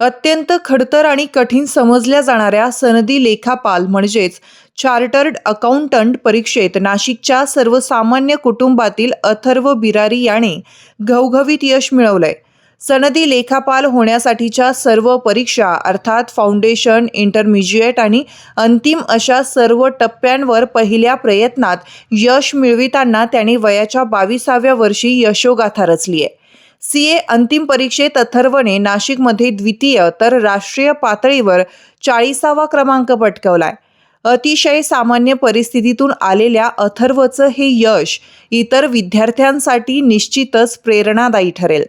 अत्यंत खडतर आणि कठीण समजल्या जाणाऱ्या सनदी लेखापाल म्हणजेच चार्टर्ड अकाउंटंट परीक्षेत नाशिकच्या सर्वसामान्य कुटुंबातील अथर्व बिरारी याने घवघवीत यश मिळवलंय. सनदी लेखापाल होण्यासाठीच्या सर्व परीक्षा अर्थात फाउंडेशन, इंटरमिजिएट आणि अंतिम अशा सर्व टप्प्यांवर पहिल्या प्रयत्नात यश मिळविताना त्याने वयाच्या 22व्या वर्षी यशोगाथा रचली आहे. सीए अंतिम परीक्षेत अथर्वने नाशिकमध्ये द्वितीय तर राष्ट्रीय पातळीवर 40वा क्रमांक पटकावलाय. अतिशय सामान्य परिस्थितीतून आलेल्या अथर्वचं हे यश इतर विद्यार्थ्यांसाठी निश्चितच प्रेरणादायी ठरेल.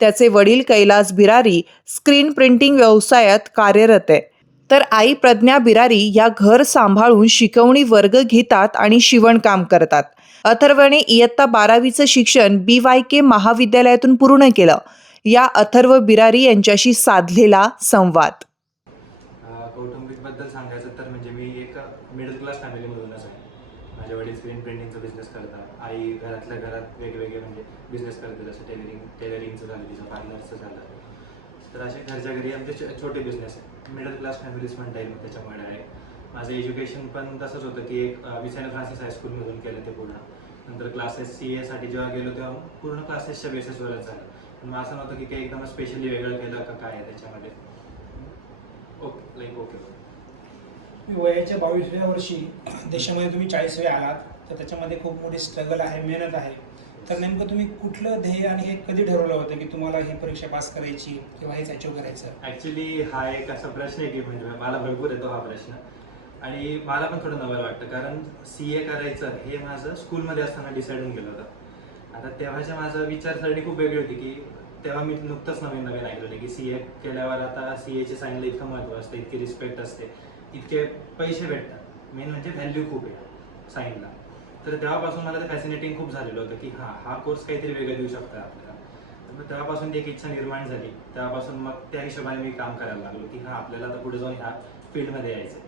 त्याचे वडील कैलास बिरारी स्क्रीन प्रिंटिंग व्यवसायात कार्यरत आहे, तर आई प्रज्ञा बिरारी या घर सांभाळून शिकवणी वर्ग घेतात आणि शिवणकाम करतात. अथर्वने इयत्ता 12वीचं शिक्षण BYK महाविद्यालयातून पूर्ण केलं. या अथर्व बिरारी यांच्याशी साधलेला संवाद. कौटुंबिकबद्दल सांगायचं तर म्हणजे मी एक मिडल क्लास फॅमिलीमधूनच आहे. माझे वडील स्क्रीन प्रिंटिंगचा बिझनेस करतात. आई घरातल्या घरात वेगवेगळे म्हणजे बिझनेस करते, जसं टेलरिंगचं झालं, तिचं पार्लरचं झालं. तर असे घरच्या घरी आमचे छोटे बिझनेस आहे. मिडल क्लास फॅमिलीज म्हणता येईल. मग त्याच्यामुळे आहे माझं एज्युकेशन पण तसंच होतं की एक विसेंट फ्रान्सिस हायस्कूलमधून केलं ते पूर्ण. नंतर क्लासेस CA साठी जेव्हा गेलो तेव्हा पूर्ण क्लासेसच्या बेसिसवरच झालं. पण मग असं नव्हतं की काही एकदम स्पेशली वेगळं केलं का काय त्याच्यामध्ये. ओके. वयाच्या 22व्या वर्षी देशामध्ये तुम्ही 40वे आलात, तर त्याच्यामध्ये खूप मोठी स्ट्रगल आहे, मेहनत आहे. तर नेमकं तुम्ही कुठलं ध्येय आणि हे कधी ठरवलं होतं की तुम्हाला ही परीक्षा पास करायची किंवा हेच अचीव्ह करायचं? ॲक्च्युली हा एक असा प्रश्न आहे की म्हणजे मला भरपूर येतो हा प्रश्न, आणि मला पण थोडं नवल वाटतं, कारण CA करायचं हे माझं स्कूलमध्ये असताना डिसाईड होऊन गेलं होतं. आता तेव्हाच्या माझा विचारसरणी खूप वेगळी होती की तेव्हा मी नुकतंच नवीन ऐकलं की CA केल्यावर आता CAच्या साईनला इतकं महत्त्व असतं, इतकी रिस्पेक्ट असते, इतके पैसे भेटतात, मेन म्हणजे व्हॅल्यू खूप आहे साईनला. तर तेव्हापासून मला ते फॅसिनेटिंग खूप झालेलं होतं की हा कोर्स काहीतरी वेगळं देऊ शकतो आपल्याला. तर मग तेव्हापासून ती एक इच्छा निर्माण झाली. तेव्हापासून मग त्या हिशोबाने मी काम करायला लागलो की आपल्याला आता पुढे जाऊन ह्या फील्डमध्ये यायचं.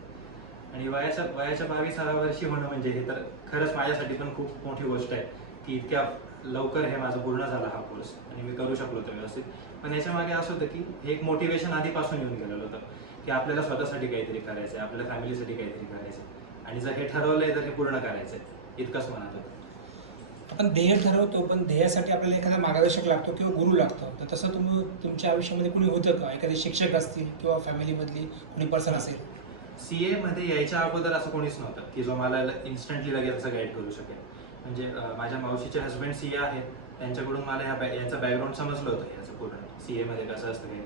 आणि वयाच्या 22व्या वर्षी होणं म्हणजे हे तर खरंच माझ्यासाठी पण खूप मोठी गोष्ट आहे की इतक्या लवकर हे माझं पूर्ण झालं हा कोर्स आणि मी करू शकलो होतो व्यवस्थित. पण याच्या मागे असं होतं की हे एक मोटिवेशन आधीपासून येऊन गेलेलं होतं की आपल्याला स्वतःसाठी काहीतरी करायचं आहे, आपल्या फॅमिलीसाठी काहीतरी करायचं आहे, आणि जर हे ठरवलंय तर हे पूर्ण करायचं आहे, इतकंच मनात होतं. आपण ध्येय ठरवतो, पण ध्येयासाठी आपल्याला एखादा मार्गदर्शक लागतो किंवा गुरु लागतो. तर तसं तुमच्या आयुष्यामध्ये कुणी होतं का? एखादे शिक्षक असतील किंवा फॅमिलीमधली कुणी पर्सन असेल? CA मध्ये यायच्या अगोदर असं कोणीच नव्हतं की जो मला इन्स्टंटली लगेच असं गाईड करू शकेल. म्हणजे माझ्या मावशीचे हस्बंड CA आहेत, त्यांच्याकडून मला याचं बॅकग्राऊंड समजलं होतं याचं पूर्ण CA मध्ये कसं असतं काही.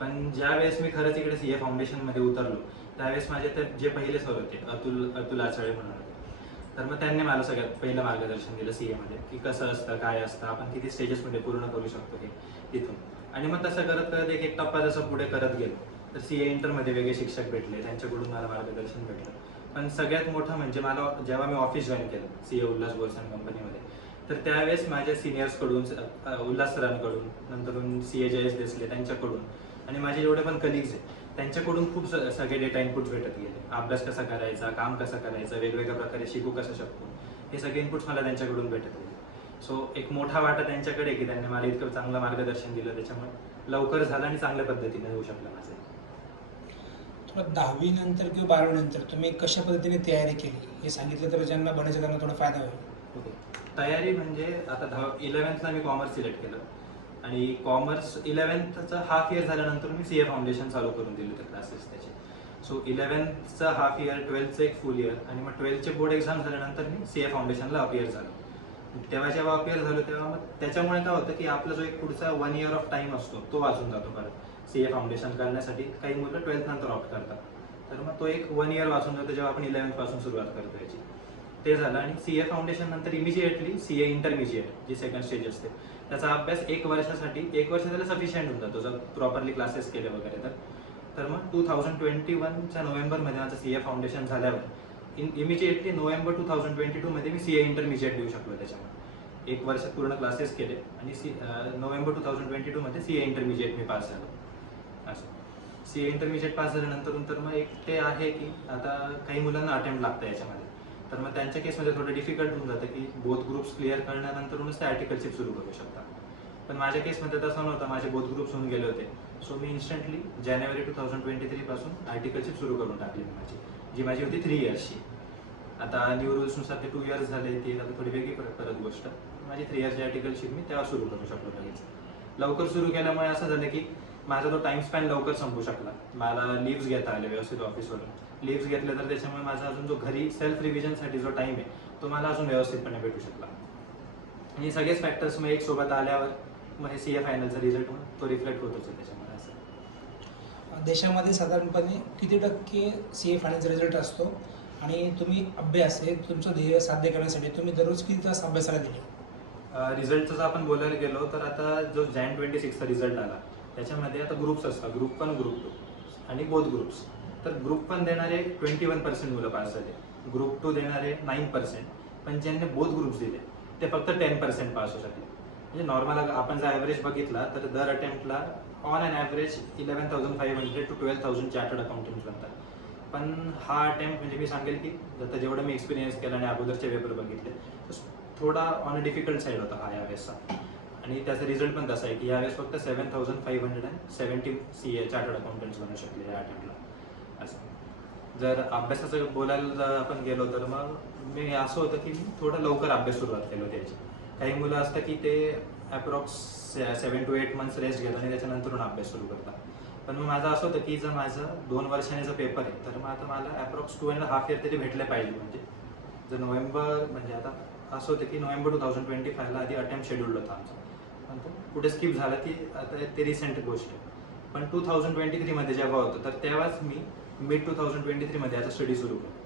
पण ज्या वेळेस मी खरंच इकडे CA फाउंडेशनमध्ये उतरलो त्यावेळेस माझे ते जे पहिले सर होते अतुल आचळे म्हणून होते. तर मग त्यांनी मला सगळ्यात पहिलं मार्गदर्शन दिलं CA मध्ये की कसं असतं, काय असतं, आपण किती स्टेजेसमध्ये पूर्ण करू शकतो हे तिथून. आणि मग तसं करत करत एक टप्पा जसं पुढे करत गेलो तर CA इंटरमध्ये वेगळे शिक्षक भेटले, त्यांच्याकडून मला मार्गदर्शन भेटलं. पण सगळ्यात मोठं म्हणजे मला जेव्हा मी ऑफिस जॉईन केलं CA उल्हास बोरसन कंपनीमध्ये, तर त्यावेळेस माझ्या सिनियर्सकडून, उल्हास सरांकडून, नंतरून CA जयेश देसले त्यांच्याकडून, आणि माझे जेवढे पण कलिग्स आहेत त्यांच्याकडून खूप सगळे डेटा इनपुट्स भेटत गेले. अभ्यास कसा करायचा, काम कसं करायचं, वेगवेगळ्या प्रकारे शिकू कसं शकतो, हे सगळे इनपुट्स मला त्यांच्याकडून भेटत गेले. सो एक मोठा वाटा त्यांच्याकडे की त्यांनी मला इतकं चांगलं मार्गदर्शन दिलं, त्याच्यामुळे लवकर झालं आणि चांगल्या पद्धतीने होऊ शकलं माझं. थोडं 10वी नंतर किंवा 12वी नंतर तुम्ही कशा पद्धतीने तयारी केली हे सांगितलं तर ज्यांना बनायचं त्यांना थोडा फायदा होईल. ओके. तयारी म्हणजे आता 11th मी कॉमर्स सिलेक्ट केलं, आणि कॉमर्स 11thचा हाफ इयर झाल्यानंतर मी CA फाउंडेशन चालू करून दिले होते क्लासेस त्याचे. सो 11thचा हाफ इयर, 12thचं एक फुल इयर, आणि मग 12thचे बोर्ड एक्झाम झाल्यानंतर मी CA फाउंडेशनला अपियर झालो. तेव्हा जेव्हा अपियर झालो तेव्हा मग त्याच्यामुळे काय होतं की आपला जो एक पुढचा 1 इयर ऑफ टाईम असतो तो वाचून जातो परत. CA फाउंडेशन करण्यासाठी काही मुलं 12th नंतर ऑप्ट करतात, तर मग तो एक 1 इयर वाचून जातो जेव्हा आपण 11th पासून सुरुवात करतो याची. ते झालं, आणि CA फाउंडेशन नंतर इमिजिएटली CA इंटरमिजिएट जी सेकंड स्टेज असते त्याचा अभ्यास 1 वर्षासाठी, 1 वर्ष त्याला सफिशियंट होऊन जातो जर प्रॉपरली क्लासेस केले वगैरे तर मग 2021च्या नोव्हेंबरमध्ये माझं CA फाउंडेशन झाल्यावर इमिजिएटली नोव्हेंबर 2022मध्ये मी CA इंटरमिजिएट देऊ शकलो. त्याच्यामुळे 1 वर्षात पूर्ण क्लासेस केले आणि नोव्हेंबर 2022मध्ये CA इंटरमिजिएट मी पास झालो. असं CA इंटरमिजिएट पास झाल्यानंतर तर मग एक ते आहे की आता काही मुलांना अटेम्प्ट लागतं याच्यामध्ये, तर मग त्यांच्या केसमध्ये थोडं डिफिकल्ट होऊन जातं की बोथ ग्रुप्स क्लिअर करण्यानंतरूनच ते आर्टिकलशिप सुरू करू शकतात. पण माझ्या केसमध्ये तसं नव्हतं, माझे बोथ ग्रुप्स होऊन गेले होते. सो मी इन्स्टंटली जानेवारी 2023 पासून आर्टिकलशिप सुरू करून टाकली माझी, जी माझी होती 3 इयर्सची. आता न्यू रूल्सनुसार ते 2 इयर्स झाले, ती आता थोडी वेगळी परत गोष्ट. माझी 3 इयर्सची आर्टिकलशिप मी तेव्हा सुरू करू शकलो लगेच. लवकर सुरू केल्यामुळे असं झालं की माझा तो टाइम स्पॅन लवकर संपू शकला. मला लिव्हज घेता आले व्यवस्थित ऑफिसवरून. लिव्हज घेतले तर त्याच्यामुळे माझा अजून जो घरी सेल्फ रिव्हिजनसाठी जो टाईम आहे तो मला अजून व्यवस्थितपणे भेटू शकला. आणि सगळेच फॅक्टर्स मग एक सोबत आल्यावर मग हे CA फायनलचा रिझल्ट तो रिफ्लेक्ट होतोच आहे त्याच्यामध्ये. असं देशामध्ये साधारणपणे किती टक्के CA फायनलचा रिझल्ट असतो आणि तुम्ही अभ्यास हे तुमचं ध्येय साध्य करण्यासाठी तुम्ही दररोज किती तास अभ्यासाला दिले? रिझल्टचं जर आपण बोलायला गेलो तर आता जो Jan 26चा रिझल्ट आला त्याच्यामध्ये आता ग्रुप्स असतात, ग्रुप 1, ग्रुप 2 आणि बोथ ग्रुप्स. तर ग्रुप 1 देणारे 21% मुलं पास झाले, ग्रुप 2 देणारे 9%, पण ज्यांनी बोथ ग्रुप्स दिले ते फक्त 10% पास होऊ शकले. म्हणजे नॉर्मल आपण जर ॲव्हरेज बघितला तर दर अटेम्प्टला on an average 11,500 to 12,000 chartered accountants बनतात. पण हा अटेम्प्ट म्हणजे मी सांगेल की आता जेवढं मी एक्सपिरियन्स केला आणि अगोदरचे पेपर बघितले तर थोडा ऑन अ डिफिकल्ट साईड होता हा यावेळेसचा. आणि त्याचा रिझल्ट पण तसा आहे की यावेळेस फक्त 7,570 CA चार्टर्ड अकाउंटंट्स बनू शकले या अटेम्प्टला. असं जर अभ्यासाचं बोलायला जर आपण गेलो तर मग मी असं होतं की मी थोडं लवकर अभ्यास सुरुवात केली होती याची. काही मुलं असतं की ते अप्रॉक्स 7 to 8 months रेस्ट घेतात आणि त्याच्यानंतरून अभ्यास सुरू करतात. पण मग माझं असं होतं की जर माझं 2 वर्षाने जर पेपर आहे तर मग आता मला अप्रॉक्स 2.5 year तरी भेटले पाहिजे. म्हणजे जर नोव्हेंबर म्हणजे आता असं होतं की नोव्हेंबर 2025ला आधी अटेम्प्ट शेड्यूल होता आमचा, पण तो पुढे स्किप झाला ती आता ते रिसेंट गोष्ट आहे. पण 2023मध्ये जेव्हा होतं तर तेव्हाच मी मिड 2023मध्ये आता स्टडी सुरू केला.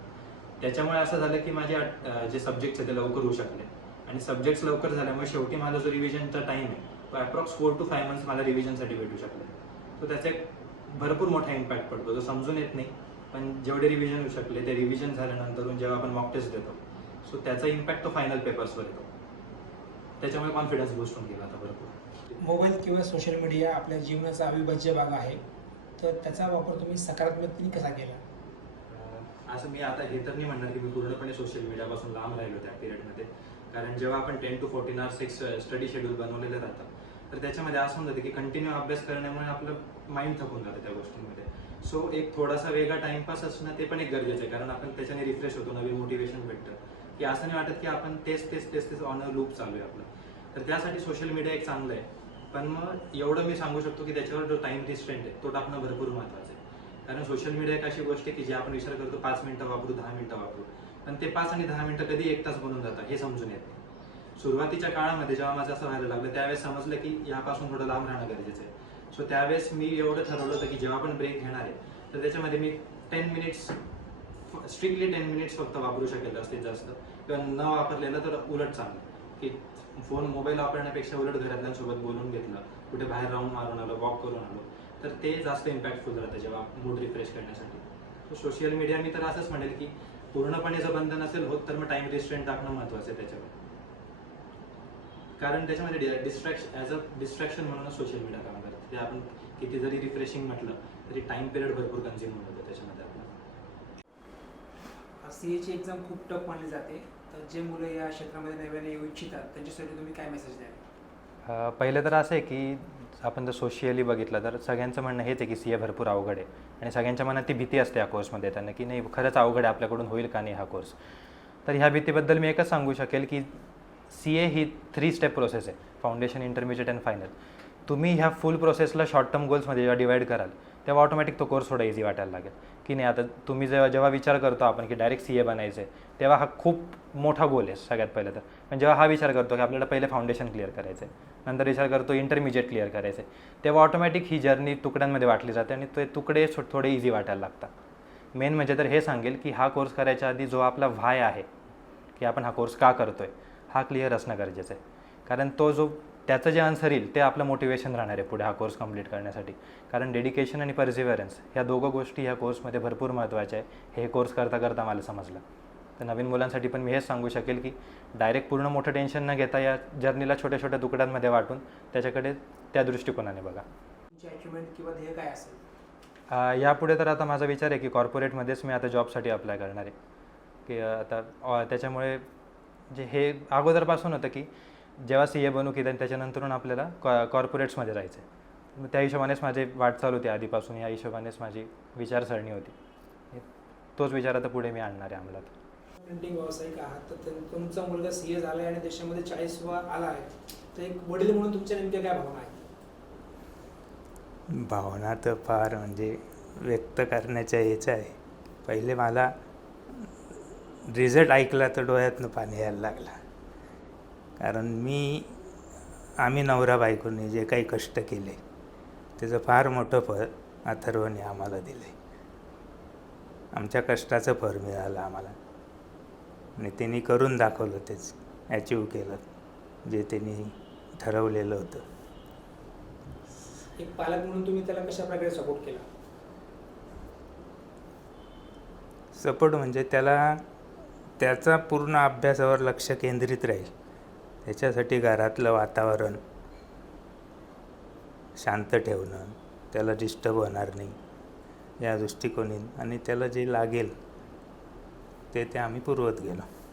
त्याच्यामुळे असं झालं की माझे जे सब्जेक्ट्स आहेत ते लवकर होऊ शकले आणि सब्जेक्ट्स लवकर झाल्यामुळे शेवटी माझा जो रिव्हिजनचा टाईम आहे तो अप्रॉक्स 4 to 5 months मला रिव्हिजनसाठी भेटू शकले. तो त्याचा एक भरपूर मोठा इम्पॅक्ट पडतो, जो समजून येत नाही. पण जेवढे रिव्हिजन होऊ शकले ते रिव्हिजन झाल्यानंतरून जेव्हा आपण मॉक टेस्ट देतो सो त्याचा इम्पॅक्ट तो फायनल पेपर्सवर येतो. त्याच्यामुळे कॉन्फिडन्स बूस्ट होऊन गेला आता भरपूर. मोबाईल किंवा सोशल मीडिया आपल्या जीवनाचा अविभाज्य भाग आहे, तर त्याचा वापर तुम्ही सकारात्मकतेने कसा केला? असं मी आता हे तर नाही म्हणणार की मी पूर्णपणे सोशल मीडियापासून लांब राहिलो त्या पिरियडमध्ये. कारण जेव्हा आपण 10 to 14 hours एक स्टडी शेड्यूल बनवलेलं राहतं तर त्याच्यामध्ये असं होऊन जातं की कंटिन्यू अभ्यास करण्यामुळे आपलं माइंड थकून जातं त्या गोष्टींमध्ये. सो एक थोडासा वेगळा टाइमपास असणं ते पण एक गरजेचं आहे, कारण आपण त्याच्याने रिफ्रेश होतो, नवीन मोटिवेशन भेटतं. की असं नाही वाटत की आपण तेच ऑन अ लूप चालू आहे आपलं. तर त्यासाठी सोशल मीडिया एक चांगलं आहे. पण मग एवढं मी सांगू शकतो की त्याच्यावर जो टाइम रिस्ट्रेंट आहे तो टाकणं भरपूर महत्त्वाचं आहे. कारण सोशल मीडिया एक अशी गोष्ट आहे की जे आपण विचार करतो 5 मिनिटं वापरू, 10 मिनिटं वापरू, पण ते 5 आणि 10 मिनिटं कधी 1 तास बनून जातात हे समजून येत नाही. सुरुवातीच्या काळामध्ये जेव्हा माझं असं व्हायला लागलं त्यावेळेस समजलं की यापासून थोडं लांब राहणं गरजेचं आहे. सो त्यावेळेस मी एवढं ठरवलं होतं की जेव्हा आपण ब्रेक घेणार आहे तर त्याच्यामध्ये मी 10 minutes स्ट्रिक्टली 10 minutes फक्त वापरू शकेल जास्तीत जास्त, किंवा न वापरलेलं तर उलट चांगलं की मोबाईल वापरण्यापेक्षा उलट घरातल्यांसोबत बोलून घेतलं, कुठे बाहेर राऊंड मारून आलो, वॉक करून आलो तर ते जास्त इम्पॅक्टफुल राहतं जेव्हा मूड रिफ्रेश करण्यासाठी. सो सोशल मीडिया मी तर असंच म्हणेल की पूर्णपणे जर बंद नसेल होत तर मग टाइम रिस्ट्रेंट टाकणं महत्त्वाचं आहे त्याच्यावर. कारण त्याच्यामध्ये डिस्ट्रॅक्शन म्हणूनच सोशल मीडिया काम करते. ते आपण किती जरी रिफ्रेशिंग म्हटलं तरी टाइम पिरियड भरपूर कन्झ्युम होऊन जातो त्याच्यामध्ये आपलं. CAची एक्झाम खूप टफ मानली जाते, तर जे मुलं या क्षेत्रामध्ये नव्याने येऊ इच्छितात त्यांच्यासाठी तुम्ही काय मेसेज द्याल? पहिलं तर असं आहे की आपण जर सोशियली बघितलं तर सगळ्यांचं म्हणणं हेच आहे की CA भरपूर अवघड आहे आणि सगळ्यांच्या मनात ती भीती असते या कोर्समध्ये त्यांना की नाही खरंच अवघड आहे, आपल्याकडून होईल का नाही हा कोर्स. तर ह्या भीतीबद्दल मी एकच सांगू शकेल की CA ही 3 step प्रोसेस आहे, फाउंडेशन, इंटरमिजिएट अँड फायनल. तुम्ही ह्या फुल प्रोसेसला शॉर्ट टर्म गोल्समध्ये जेव्हा डिवाईड कराल तेव्हा ऑटोमॅटिक तो कोर्स थोडा इझी वाटायला लागेल की नाही. आता तुम्ही जेव्हा विचार करतो आपण की डायरेक्ट CA बनायचं आहे तेव्हा हा खूप मोठा गोल आहे सगळ्यात पहिलं तर. पण जेव्हा हा विचार करतो की आपल्याला पहिले फाउंडेशन क्लिअर करायचं आहे, नंतर विचार करतो इंटरमिजिएट क्लिअर करायचं आहे, तेव्हा ऑटोमॅटिक ही जर्नी तुकड्यांमध्ये वाटली जाते आणि ते तुकडे थोडे इझी वाटायला लागतात. मेन म्हणजे तर हे सांगेल की हा कोर्स करायच्या आधी जो आपला व्हाय आहे की आपण हा कोर्स का करतो आहे हा क्लिअर असणं गरजेचं आहे. कारण त्याचं जे आन्सर येईल ते आपलं मोटिवेशन राहणार आहे पुढे हा कोर्स कंप्लीट करण्यासाठी. कारण डेडिकेशन आणि परसिव्हरन्स ह्या दोघं गोष्टी ह्या कोर्समध्ये भरपूर महत्त्वाच्या आहे. हे कोर्स करता मला समजलं. तर नवीन मुलांसाठी पण मी हेच सांगू शकेल की डायरेक्ट पूर्ण मोठं टेन्शन न घेता या जर्नीला छोट्या छोट्या तुकड्यांमध्ये वाटून त्याच्याकडे त्या दृष्टिकोनाने बघा. तुमची अचिव्हमेंट किंवा ध्येय काय असेल? यापुढे तर आता माझा विचार आहे की कॉर्पोरेटमध्येच मी आता जॉबसाठी अप्लाय करणार आहे की आता त्याच्यामुळे जे हे अगोदरपासून होतं की जेव्हा CA बनू की त्याच्यानंतरून आपल्याला कॉर्पोरेट्समध्ये जायचं आहे. त्या हिशोबानेच माझी वाटचाल होती आधीपासून, या हिशोबानेच माझी विचारसरणी होती. तोच विचार आता पुढे मी आणणार आहे अंमलात. प्रिंटिंग व्यावसायिक आहात, तर तुमचा मुलगा CA झाला आहे आणि देशामध्ये 40वा आला आहे, तर एक वडील म्हणून तुमच्या नेमक्या काय भावना आहेत? भावना तर फार म्हणजे व्यक्त करण्याच्या हेच आहे. पहिले मला रिझल्ट ऐकला तर डोळ्यातनं पाणी यायला लागला. कारण आम्ही नवरा बायकोने जे काही कष्ट केले त्याचं फार मोठं फळ अथर्वने आम्हाला दिले. आमच्या कष्टाचं फळ मिळालं आम्हाला आणि त्यांनी करून दाखवलं, तेच अचीव केलं जे त्यांनी ठरवलेलं होतं. एक पालक म्हणून तुम्ही त्याला कशा प्रकारे सपोर्ट केला? सपोर्ट म्हणजे त्याचा पूर्ण अभ्यासावर लक्ष केंद्रित राहील त्याच्यासाठी घरातलं वातावरण शांत ठेवणं, त्याला डिस्टर्ब होणार नाही या दृष्टिकोनी, आणि त्याला जे लागेल ते आम्ही पुरवत गेलो.